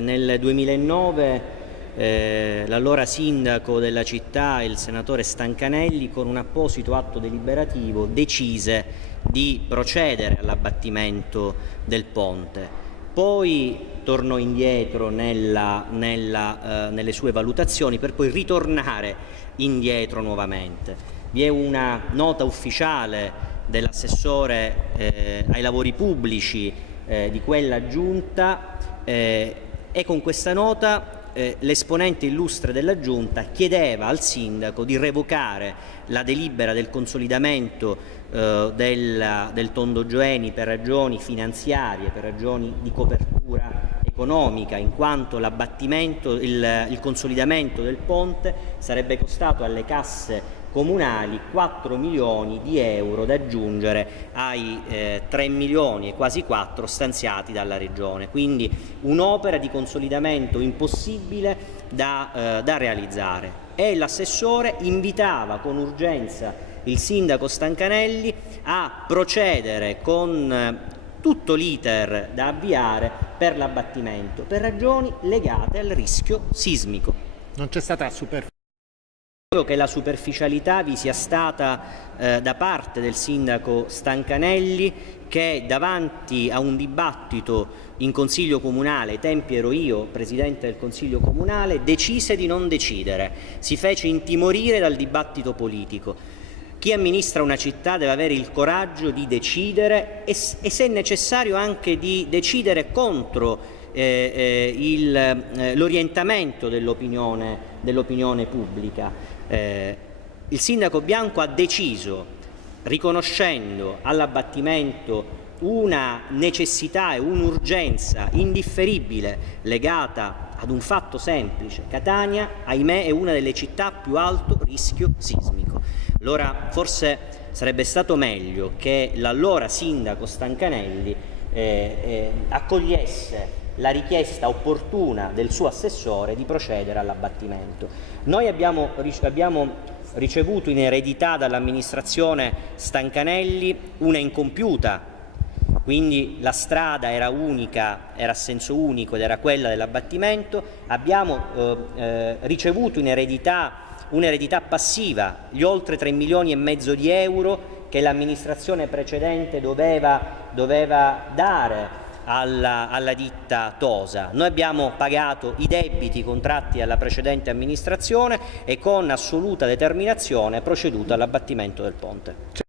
Nel 2009 l'allora sindaco della città, il senatore Stancanelli, con un apposito atto deliberativo decise di procedere all'abbattimento del ponte. Poi tornò indietro nelle sue valutazioni per poi ritornare indietro nuovamente. Vi è una nota ufficiale dell'assessore ai lavori pubblici di quella giunta e con questa nota l'esponente illustre della Giunta chiedeva al sindaco di revocare la delibera del consolidamento del Tondo Gioeni per ragioni finanziarie, per ragioni di copertura economica, in quanto l'abbattimento, il consolidamento del ponte sarebbe costato alle casse comunali 4 milioni di euro da aggiungere ai 3 milioni e quasi 4 stanziati dalla Regione, quindi un'opera di consolidamento impossibile da realizzare. E l'assessore invitava con urgenza il sindaco Stancanelli a procedere con tutto l'iter da avviare per l'abbattimento, per ragioni legate al rischio sismico. Non c'è stata superficialità? Credo che la superficialità vi sia stata da parte del sindaco Stancanelli, che davanti a un dibattito in Consiglio Comunale, ai tempi ero io Presidente del Consiglio Comunale, decise di non decidere, si fece intimorire dal dibattito politico. Chi amministra una città deve avere il coraggio di decidere e se necessario anche di decidere contro l'orientamento dell'opinione pubblica. Il sindaco Bianco ha deciso, riconoscendo all'abbattimento una necessità e un'urgenza indifferibile legata ad un fatto semplice: Catania, ahimè, è una delle città più alto rischio sismico. Allora forse sarebbe stato meglio che l'allora sindaco Stancanelli accogliesse la richiesta opportuna del suo assessore di procedere all'abbattimento. Noi abbiamo ricevuto in eredità dall'amministrazione Stancanelli una incompiuta, quindi la strada era unica, era a senso unico ed era quella dell'abbattimento. Abbiamo ricevuto in eredità un'eredità passiva, gli oltre 3 milioni e mezzo di euro che l'amministrazione precedente doveva dare alla ditta Tosa. Noi abbiamo pagato i debiti contratti alla precedente amministrazione e con assoluta determinazione proceduto all'abbattimento del ponte.